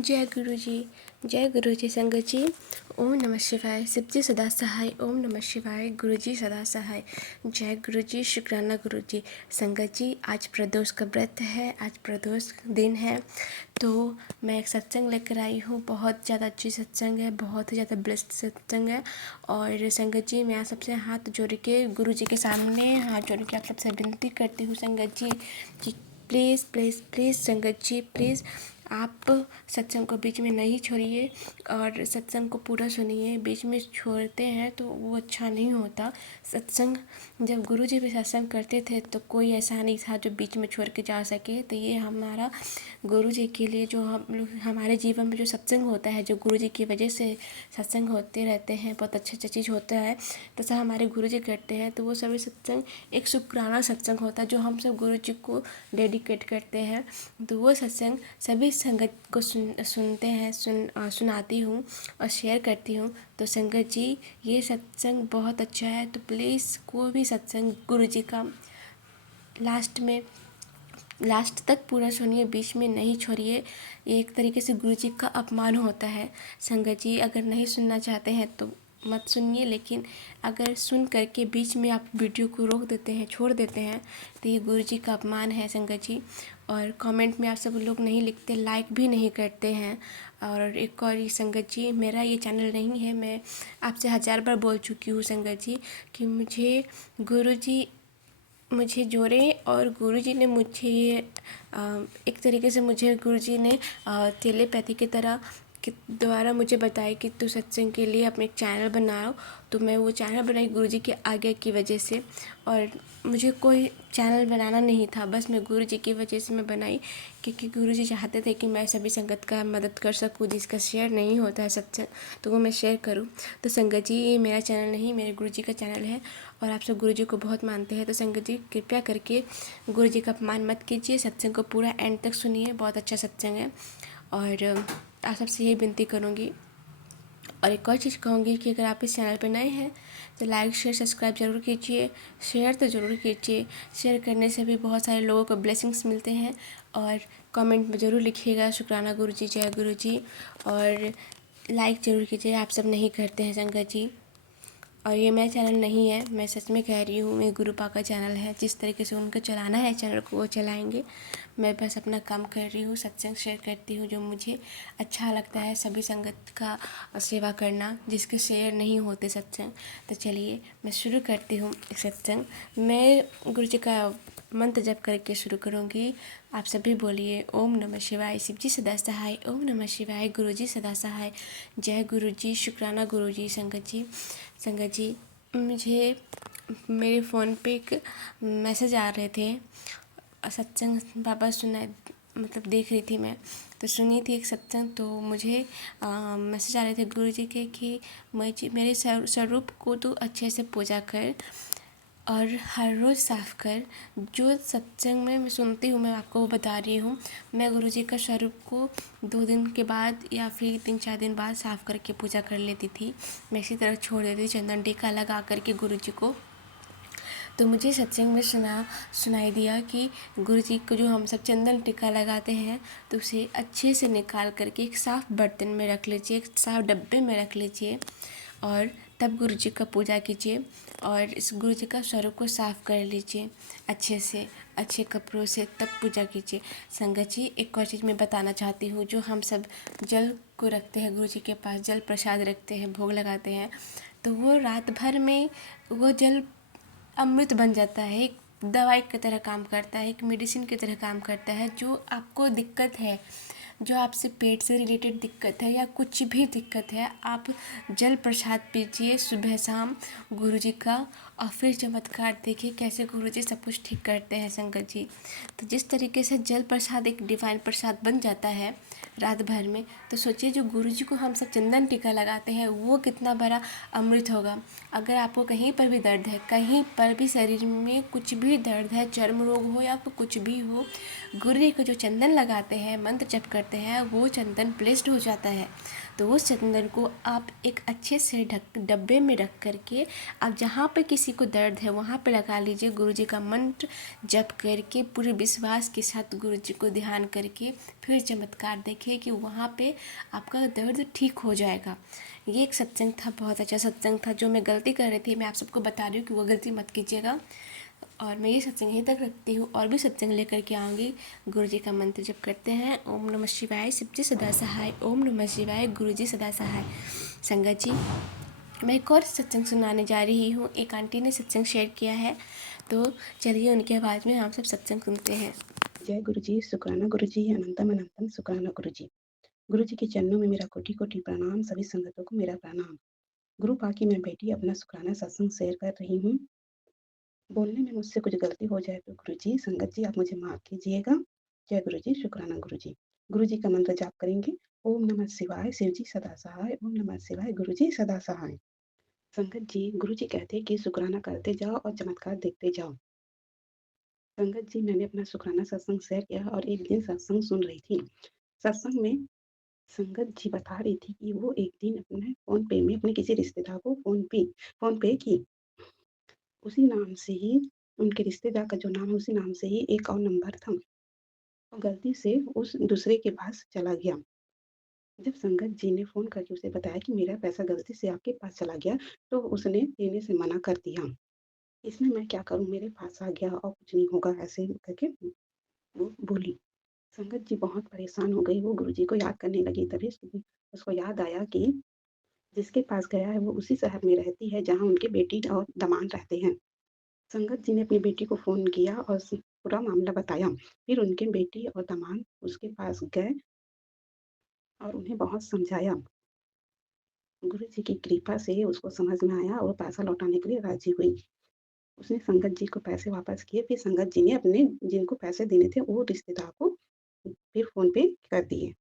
जय गुरु जी संगत जी। ओम नमः शिवाय। शिव जी सदा सहाय। ओम नमः शिवाय। गुरु जी सदा सहाय। जय गुरु जी। शुक्राना गुरु जी। संगत जी, आज प्रदोष का व्रत है, आज प्रदोष दिन है, तो मैं एक सत्संग लेकर आई हूँ। बहुत ज़्यादा अच्छी सत्संग है, बहुत ही ज़्यादा ब्लेस्ड सत्संग है। और संगत जी, मैं आप सबसे हाथ जोड़ के गुरु जी के सामने हाथ जोड़ के आप सबसे विनती करती हूँ संगत जी कि प्लीज़ प्लीज़ प्लीज़ संगत जी, प्लीज़ आप सत्संग को बीच में नहीं छोड़िए और सत्संग को पूरा सुनिए। बीच में छोड़ते हैं तो वो अच्छा नहीं होता। सत्संग जब गुरु जी भी सत्संग करते थे तो कोई ऐसा नहीं था जो बीच में छोड़ के जा सके। तो ये हमारा गुरु जी के लिए जो हमारे जीवन में जो सत्संग होता है, जो गुरु जी की वजह से सत्संग होते रहते हैं, बहुत अच्छा चीज़ होता है, तो सब हमारे गुरु जी करते हैं। तो वो सभी सत्संग एक शुक्राना सत्संग होता है जो हम सब गुरु जी को डेडिकेट करते हैं। तो वो सत्संग सभी संगत को सुनते हैं, सुनाती हूँ और शेयर करती हूँ। तो संगत जी, ये सत्संग बहुत अच्छा है, तो प्लीज़ कोई भी सत्संग गुरु जी का लास्ट तक पूरा सुनिए, बीच में नहीं छोड़िए। ये एक तरीके से गुरु जी का अपमान होता है। संगत जी, अगर नहीं सुनना चाहते हैं तो मत सुनिए, लेकिन अगर सुन करके बीच में आप वीडियो को रोक देते हैं, छोड़ देते हैं, तो ये गुरु जी का अपमान है संगत जी। और कमेंट में आप सब लोग नहीं लिखते, लाइक भी नहीं करते हैं। और एक और ये संगत जी, मेरा ये चैनल नहीं है, मैं आपसे 1000 बार बोल चुकी हूँ संगत जी कि गुरु जी मुझे जोड़े और गुरुजी ने मुझे ये एक तरीके से मुझे गुरुजी ने टेलीपैथी की तरह के द्वारा मुझे बताया कि तू सत्संग के लिए अपने एक चैनल बनाओ। तो मैं वो चैनल बनाई गुरुजी के आज्ञा की वजह से। और मुझे कोई चैनल बनाना नहीं था, बस मैं गुरुजी की वजह से मैं बनाई, क्योंकि गुरुजी चाहते थे कि मैं सभी संगत का मदद कर सकूँ, जिसका शेयर नहीं होता है सत्संग, तो वो मैं शेयर करूँ। तो संगत जी, ये मेरा चैनल नहीं, मेरे गुरुजी का चैनल है और आप सब गुरुजी को बहुत मानते हैं। तो संगत जी, कृपया करके गुरुजी का अपमान मत कीजिए, सत्संग को पूरा एंड तक सुनिए, बहुत अच्छा सत्संग है। और आप सबसे यही विनती करूँगी। और एक और चीज़ कहूँगी कि अगर आप इस चैनल पर नए हैं तो लाइक शेयर सब्सक्राइब ज़रूर कीजिए, शेयर तो ज़रूर कीजिए। शेयर करने से भी बहुत सारे लोगों को ब्लेसिंग्स मिलते हैं। और कमेंट में ज़रूर लिखिएगा शुक्राना गुरु जी, जय गुरु जी। और लाइक ज़रूर कीजिए, आप सब नहीं करते हैं संगत जी। और ये मेरा चैनल नहीं है, मैं सच में कह रही हूँ, मेरे गुरुपा का चैनल है। जिस तरीके से उनको चलाना है चैनल को वो चलाएंगे, मैं बस अपना काम कर रही हूँ, सत्संग शेयर करती हूँ जो मुझे अच्छा लगता है, सभी संगत का सेवा करना, जिसके शेयर नहीं होते सत्संग। तो चलिए मैं शुरू करती हूँ सत्संग। मैं गुरु जी का मंत्र जप करके शुरू करूँगी। आप सभी बोलिए ओम नमः शिवाय। शिव जी सदा सहाय। ओम नमः शिवाय। गुरु जी सदा सहाय। जय गुरु जी। शुक्राना गुरु जी। संगत जी, मुझे मेरे फ़ोन पे एक मैसेज आ रहे थे, सत्संग बाबा सुना, मतलब देख रही थी मैं, तो सुनी थी एक सत्संग, तो मुझे मैसेज आ रहे थे गुरु जी के कि मेरे स्वरूप को तू अच्छे से पूजा कर और हर रोज़ साफ़ कर। जो सत्संग में मैं सुनती हूँ, मैं आपको वो बता रही हूँ। मैं गुरु जी का स्वरूप को 2 दिन के बाद या फिर 3-4 दिन बाद साफ़ करके पूजा कर लेती थी। मैं इसी तरह छोड़ देती थी चंदन टीका लगा करके गुरु जी को। तो मुझे सत्संग में सुनाई दिया कि गुरु जी को जो हम सब चंदन टीका लगाते हैं, तो उसे अच्छे से निकाल करके एक साफ़ बर्तन में रख लीजिए, एक साफ़ डब्बे में रख लीजिए और तब गुरु जी का पूजा कीजिए। और इस गुरु जी का स्वरूप को साफ़ कर लीजिए अच्छे से, अच्छे कपड़ों से, तब पूजा कीजिए। संगत जी, एक और चीज़ मैं बताना चाहती हूँ, जो हम सब जल को रखते हैं गुरु जी के पास, जल प्रसाद रखते हैं, भोग लगाते हैं, तो वो रात भर में वो जल अमृत बन जाता है, एक दवाई की तरह काम करता है, एक मेडिसिन की तरह काम करता है। जो आपको दिक्कत है, जो आपसे पेट से रिलेटेड दिक्कत है या कुछ भी दिक्कत है, आप जल प्रसाद पीजिए सुबह शाम गुरु जी का, और फिर चमत्कार देखिए कैसे गुरु जी सब कुछ ठीक करते हैं संगत जी। तो जिस तरीके से जल प्रसाद एक डिवाइन प्रसाद बन जाता है रात भर में, तो सोचिए जो गुरु जी को हम सब चंदन टीका लगाते हैं वो कितना बड़ा अमृत होगा। अगर आपको कहीं पर भी दर्द है, कहीं पर भी शरीर में कुछ भी दर्द है, चर्म रोग हो या फिर कुछ भी हो, गुरु जी को जो चंदन लगाते हैं, मंत्र जप करते हैं, वो चंदन ब्लेस्ड हो जाता है। तो उस चंदन को आप एक अच्छे से डब्बे में रख करके आप जहाँ पे किसी को दर्द है वहाँ पे लगा लीजिए। गुरु जी का मंत्र जप करके पूरे विश्वास के साथ गुरु जी को ध्यान करके फिर चमत्कार देखिए कि वहाँ पे आपका दर्द ठीक हो जाएगा। ये एक सत्संग था, बहुत अच्छा सत्संग था। जो मैं गलती कर रही थी, मैं आप सबको बता रही हूँ कि वो गलती मत कीजिएगा। और मैं ये सत्संग यहीं तक रखती हूँ, और भी सत्संग लेकर के आऊँगी। गुरु जी का मंत्र जप करते हैं, ओम नमः शिवाय, शिव जी सदा सहाय, ओम नमः शिवाय, गुरु जी सदा सहाय। संगत जी, मैं एक और सत्संग सुनाने जा रही हूँ। एक आंटी ने सत्संग शेयर किया है, तो चलिए उनकी आवाज़ में हम सब सत्संग सुनते हैं। जय गुरु जी, शुक्राना गुरु जी, अनंतम अनंतम शुक्राना गुरु जी। गुरु जी के चरणों में मेरा कोटि कोटि प्रणाम, सभी संगतों को मेरा प्रणाम। गुरु पाकी मैं बैठी अपना शुक्राना सत्संग शेयर कर रही हूँ। बोलने में मुझसे कुछ गलती हो जाए तो गुरु जी, संगत जी आप मुझे माफ कीजिएगा। जय गुरु जी, शुक्राना गुरु जी। गुरु जी का मंत्र जाप करेंगे। ओम नमः शिवाय, शिव जी सदा सहाय, ओम नमः शिवाय, गुरु जी सदा सहाय। संगत जी, गुरु जी कहते हैं कि शुक्राना करते जाओ और चमत्कार देखते जाओ। संगत जी, मैंने अपना शुक्राना सत्संग शेयर किया और एक दिन सत्संग सुन रही थी। सत्संग में संगत जी बता रही थी कि वो एक दिन अपने फ़ोन पे में अपने किसी रिश्तेदार को फ़ोन पे की। उसी नाम से ही उनके रिश्तेदार का जो नाम है उसी नाम से ही एक और नंबर था। वो गलती से उस दूसरे के पास चला गया। जब संगत जी ने फ़ोन करके उसे बताया कि मेरा पैसा गलती से आपके पास चला गया, तो उसने देने से मना कर दिया। इसमें मैं क्या करूँ, मेरे पास आ गया और कुछ नहीं होगा, ऐसे करके वो बोली। संगत जी बहुत परेशान हो गई, वो गुरुजी को याद करने लगी। तभी उसको याद आया कि जिसके पास गया है वो उसी शहर में रहती है जहाँ उनकी बेटी और दामाद रहते हैं। संगत जी ने अपनी बेटी को फ़ोन किया और पूरा मामला बताया। फिर उनके बेटी और दामाद उसके पास गए और उन्हें बहुत समझाया। गुरु जी की कृपा से उसको समझ में आया और पैसा लौटाने के लिए राज़ी हुई। उसने संगत जी को पैसे वापस किए, फिर संगत जी ने अपने जिनको पैसे देने थे वो रिश्तेदार को फिर फ़ोन पे कर दिए।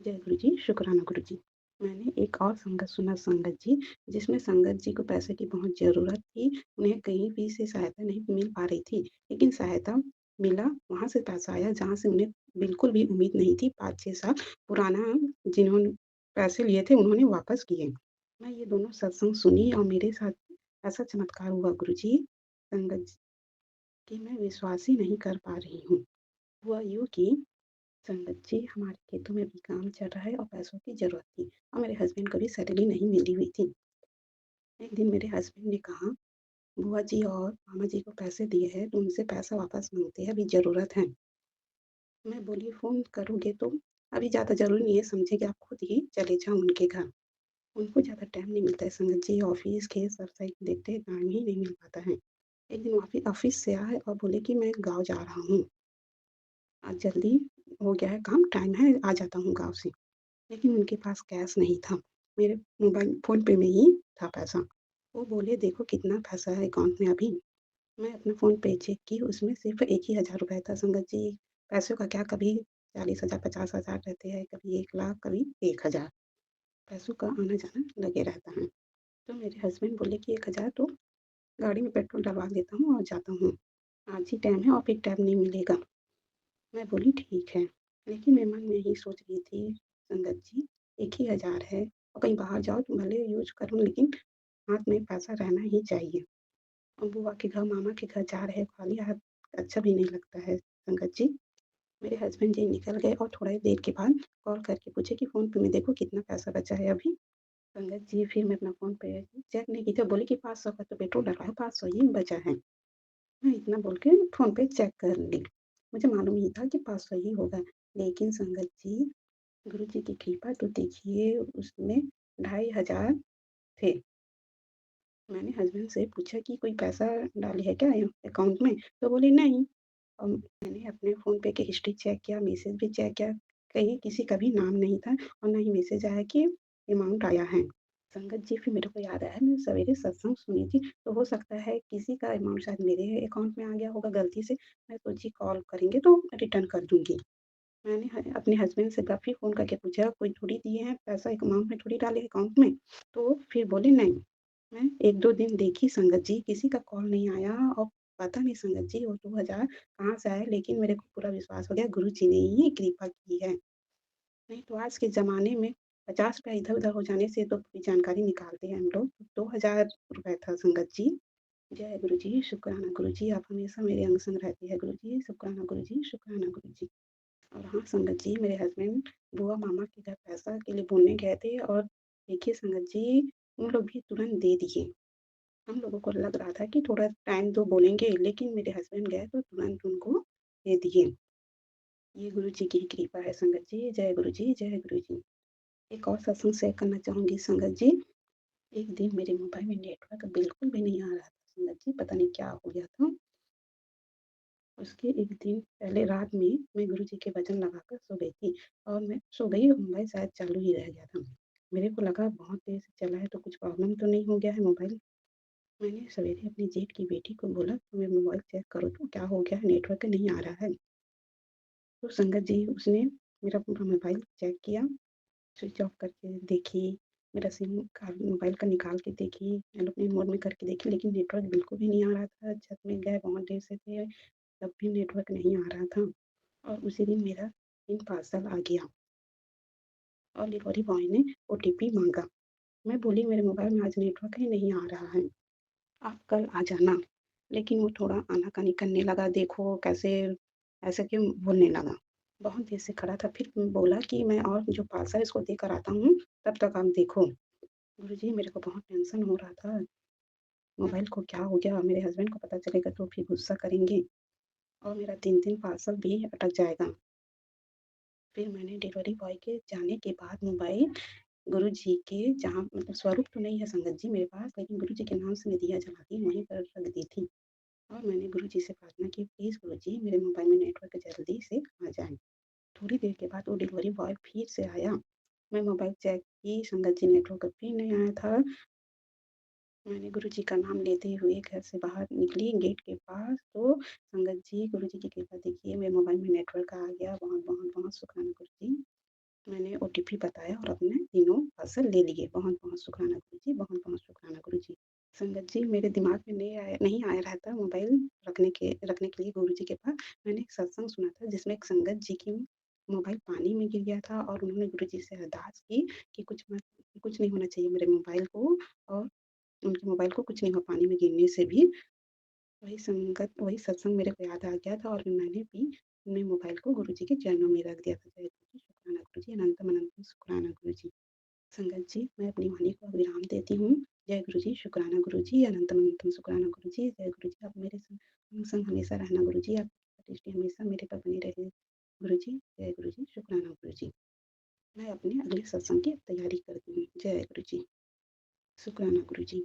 जय गुरु जी, शुक्राना गुरु जी। मैंने एक और संगत सुना संगत जी, जिसमें संगत जी को पैसे की बहुत ज़रूरत थी। उन्हें कहीं भी से सहायता नहीं मिल पा रही थी, लेकिन सहायता मिला, वहाँ से पैसा आया जहाँ से उन्हें बिल्कुल भी उम्मीद नहीं थी। 5-6 साल पुराना जिन्होंने पैसे लिए थे उन्होंने वापस किए। मैं ये दोनों सत्संग सुनी और मेरे साथ ऐसा चमत्कार हुआ गुरु जी, संगत जी, कि मैं विश्वास ही नहीं कर पा रही हूँ। हुआ यूँ कि संगत जी, हमारे खेतों में अभी काम चल रहा है और पैसों की ज़रूरत थी और मेरे हस्बैंड को भी सैलरी नहीं मिली हुई थी। एक दिन मेरे हस्बैंड ने कहा, बुआ जी और मामा जी को पैसे दिए हैं, तो उनसे पैसा वापस माँगते हैं, अभी ज़रूरत है। मैं बोली, फ़ोन करोगे तो अभी ज़्यादा ज़रूरी नहीं है, समझिए आप खुद ही चले जाओ उनके घर। उनको ज़्यादा टाइम नहीं मिलता है संगत जी, ऑफ़िस, खेत सब साइड देखते टाइम ही नहीं मिल पाता है। एक दिन ऑफ़िस से आए और बोले कि मैं गाँव जा रहा हूँ, आज जल्दी हो गया है काम, टाइम है, आ जाता हूँ गाँव से। लेकिन उनके पास कैश नहीं था। मेरे मोबाइल फ़ोन पे में ही था पैसा। वो बोले देखो कितना पैसा है अकाउंट में अभी। मैं अपना फ़ोन पे चेक की, उसमें सिर्फ़ 1 ही हज़ार रुपए था संगत जी। पैसों का क्या, कभी 40,000 50,000 रहते हैं, कभी 1 लाख, कभी 1,000। पैसों का आना-जाना लगे रहता है। तो मेरे हस्बैंड बोले कि 1,000 तो गाड़ी में पेट्रोल डलवा देता हूँ और जाता हूँ। आज ही टाइम है और फिर टाइम नहीं मिलेगा। मैं बोली ठीक है, लेकिन मैं मन में यही सोच रही थी संगत जी, 1 ही हज़ार है और कहीं बाहर जाओ तो भले यूज़ करूँ, लेकिन हाथ में पैसा रहना ही चाहिए। और बुआ के घर, मामा के घर जा रहे खाली हाथ अच्छा भी नहीं लगता है संगत जी। मेरे हस्बैंड जी निकल गए और थोड़ा ही देर के बाद कॉल करके पूछे कि फ़ोन पे में देखो कितना पैसा बचा है अभी। संगत जी, फिर मैं अपना फ़ोन पे चेक नहीं की थी, बोले कि 500 का तो पेट्रोल डलवाया, 500 ही बचा है। मैं इतना बोल के फ़ोन पे चेक कर ली। मुझे मालूम ही था कि 500 ही होगा, लेकिन संगत जी, गुरु जी की कृपा तो देखिए, उसमें 2,500 थे। मैंने हस्बैंड से पूछा कि कोई पैसा डाले है क्या अकाउंट में? तो बोले नहीं। मैंने अपने फ़ोन पे की हिस्ट्री चेक किया, मैसेज भी चेक किया, कहीं किसी का भी नाम नहीं था और ना ही मैसेज आया कि अमाउंट आया है। संगत जी, फिर मेरे को याद आया, मैं सवेरे सत्संग सुनी थी, तो हो सकता है किसी का अमाउंट शायद मेरे अकाउंट में आ गया होगा गलती से। मैं सोची कॉल करेंगे तो रिटर्न कर दूँगी। मैंने अपने हस्बैंड से फिर फ़ोन करके पूछा, कोई थोड़ी दिए हैं पैसा, एक अमाउंट में थोड़ी डाले अकाउंट में। तो फिर बोले नहीं। मैं 1-2 दिन देखी संगत जी, किसी का कॉल नहीं आया और पता नहीं संगत जी वो 2,000 कहाँ से आए, लेकिन मेरे को पूरा विश्वास हो गया गुरु जी ने ही कृपा की है। नहीं तो आज के ज़माने में ₹50 इधर-उधर हो जाने से तो पूरी जानकारी निकालते हैं हम लोग। 2,000 रुपए था संगत जी। जय गुरु जी, शुक्राना गुरु जी, आप हमेशा मेरे अंग संग रहते हैं गुरु जी, शुक्राना गुरु जी, शुक्राना गुरु जी। और हाँ, संगत जी मेरे हस्बैंड बुआ मामा के घर पैसा के लिए बोलने गए थे और देखिए संगत जी, उन लोग भी तुरंत दे दिए। हम लोगों को लग रहा था कि थोड़ा टाइम तो बोलेंगे, लेकिन मेरे हस्बैंड गए तो तुरंत उनको दे दिए। ये गुरु जी की ही कृपा है संगत जी। जय गुरु जी, जय गुरु जी। एक और सत्संग शेयर करना चाहूँगी संगत जी। एक दिन मेरे मोबाइल में नेटवर्क बिल्कुल भी नहीं आ रहा था संगत जी, पता नहीं क्या हो गया था। उसके एक दिन पहले रात में मैं गुरु जी के भजन लगाकर सो गई थी और मैं सो गई और मोबाइल शायद चालू ही रह गया था। मेरे को लगा बहुत देर से चला है तो कुछ प्रॉब्लम तो नहीं हो गया है मोबाइल। मैंने सवेरे अपनी जेठ की बेटी को बोला, "तुम मेरा मोबाइल चेक करो तो क्या हो गया है, नेटवर्क नहीं आ रहा है।" तो संगत जी उसने मेरा पूरा मोबाइल चेक किया, स्विच ऑफ करके देखी, मेरा सिम कार्ड मोबाइल का निकाल के देखी, एयरप्लेन मोड में करके देखी, लेकिन नेटवर्क बिल्कुल भी नहीं आ रहा था। छत में गए बहुत देर से थे, तब भी नेटवर्क नहीं आ रहा था और उसी दिन मेरा इन पार्सल आ गया और डिलीवरी बॉय ने ओटीपी माँगा। मैं बोली, "मेरे मोबाइल में आज नेटवर्क ही नहीं आ रहा है, आप कल आ जाना।" लेकिन वो थोड़ा आनाकानी करने लगा, "देखो कैसे ऐसे क्यों?" बोलने लगा। बहुत देर से खड़ा था, फिर बोला कि मैं और जो पार्सल है इसको देकर आता हूँ, तब तक आप देखो। गुरुजी मेरे को बहुत टेंशन हो रहा था, मोबाइल को क्या हो गया? मेरे हस्बैंड को पता चलेगा तो फिर गुस्सा करेंगे और मेरा 3-3 पार्सल भी अटक जाएगा। फिर मैंने डिलीवरी बॉय के जाने के बाद मोबाइल गुरुजी के जहाँ मतलब स्वरूप तो नहीं है संगत जी मेरे पास, लेकिन गुरुजी के नाम से मैं दिया जलाती हूँ, वहीं पर रख दी थी और मैंने गुरुजी से प्रार्थना की, "प्लीज़ गुरुजी मेरे मोबाइल में नेटवर्क जल्दी से आ जाए।" थोड़ी देर के बाद वो डिलीवरी बॉय फिर से आया। मैं मोबाइल चेक की, संगत जी नेटवर्क फिर नहीं आया था। मैंने गुरुजी का नाम लेते हुए घर से बाहर निकली गेट के पास, तो संगत जी गुरुजी की कृपा देखिए मेरे मोबाइल में नेटवर्क आ गया। बहुत-बहुत शुक्राना गुरुजी। मैंने ओटीपी बताया और अपने तीनों पार्सल ले लिए। बहुत-बहुत शुक्राना गुरुजी, बहुत-बहुत शुक्राना गुरुजी। संगत जी मेरे दिमाग में नहीं आया रहता मोबाइल रखने के लिए गुरुजी के पास। मैंने एक सत्संग सुना था जिसमें एक संगत जी की मोबाइल पानी में गिर गया था और उन्होंने गुरुजी से अरदास की कि कुछ नहीं होना चाहिए मेरे मोबाइल को और उनके मोबाइल को कुछ नहीं हुआ पानी में गिरने से भी। वही सत्संग मेरे को याद आ गया था और मैंने भी अपने मोबाइल को गुरुजी के चरणों में रख दिया था। जय गुरुजी, शुक्राना गुरुजी, अनंतम अनंतम शुक्राना गुरुजी। संगत जी, मैं अपनी वाणी को अब विराम देती हूँ। जय गुरुजी, शुक्राना गुरुजी, अनंतम अनंतम शुक्राना गुरुजी। जय गुरुजी, आप मेरे संग हमेशा रहना गुरुजी, आपकी दृष्टि हमेशा मेरे पर बनी रहे। गुरुजी, जय गुरुजी, शुक्राना गुरुजी। मैं अपने अगले सत्संग की तैयारी करती हूँ। जय गुरुजी, शुक्राना गुरुजी।